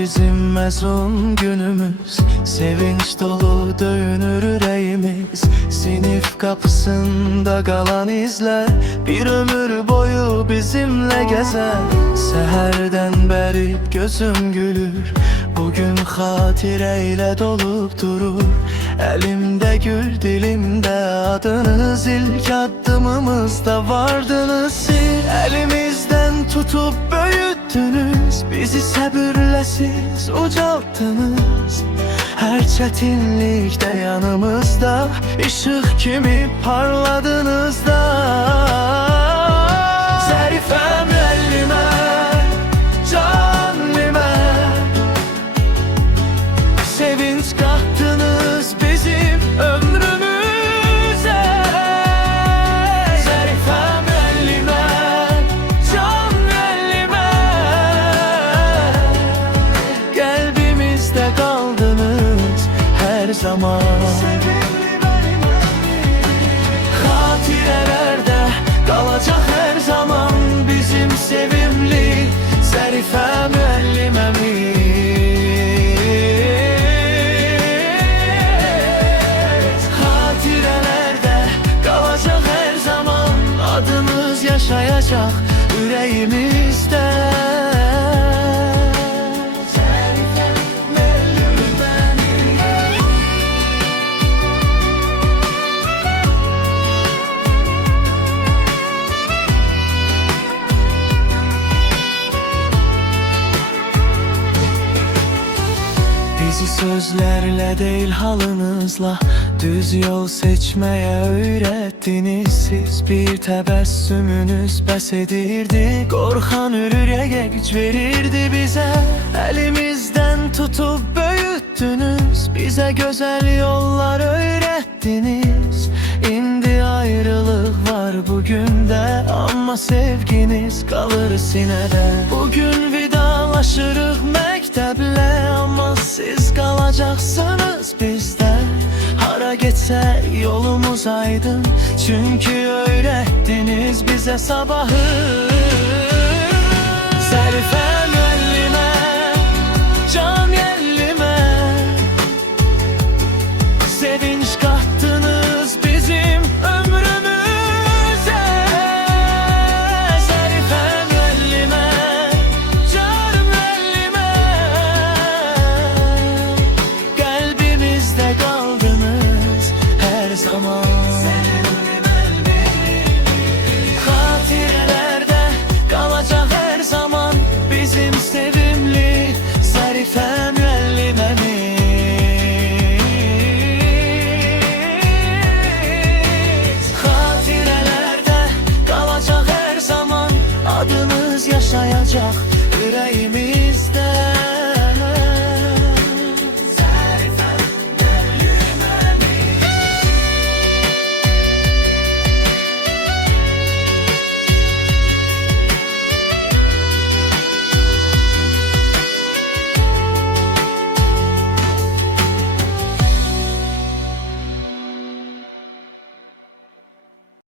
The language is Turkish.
bizim mezun günümüz. Sevinç dolu döyünür yüreğimiz. Sinif kapısında kalan izler bir ömür boyu bizimle gezer. Seherden beri gözüm gülür, bugün hatireyle dolup durur. Elimde gül, dilimde adınız, ilk adımımızda vardınız siz. Elimizden tutup büyüttünüz, bizi sabırla siz ucalttınız. Her çetinlikte yanımızda, ışık kimi parladınız da. Zarife müellime, canime, sevinç kattınız bizim ömrümüze. Zarife müellime, can müellime, kalbimizde kaldınız her zaman. Hatirelerde kalacak her zaman bizim sevimli Zarife müellimemiz. Hatirelerde kalacak her zaman, adınız yaşayacak yüreğimizde. Bizi sözlerle değil halınızla düz yol seçmeye öğrettiniz siz. Bir tebessümünüz bes edirdi, korkan ürüye güç verirdi bize. Elimizden tutup büyüttünüz, bize güzel yollar öğrettiniz. İndi ayrılık var bugün de, ama sevginiz kalır sinede. Bugün vidalaşırız mekteple, ama siz kalacaksınız bizde. Hara geçse yolumuz aydın, çünkü öğrettiniz bize sabahı. Zarife müellime, can yellime, sevinç kattınız bizim ömrümüze. Zarife müellime, can müellime, kalbimizde kaldınız her zaman. Hatirelerde kalacak her zaman bizim sevimli Zarife müellimemiz. Hatirelerde kalacak her zaman, adınız yaşayacak yüreğimizde.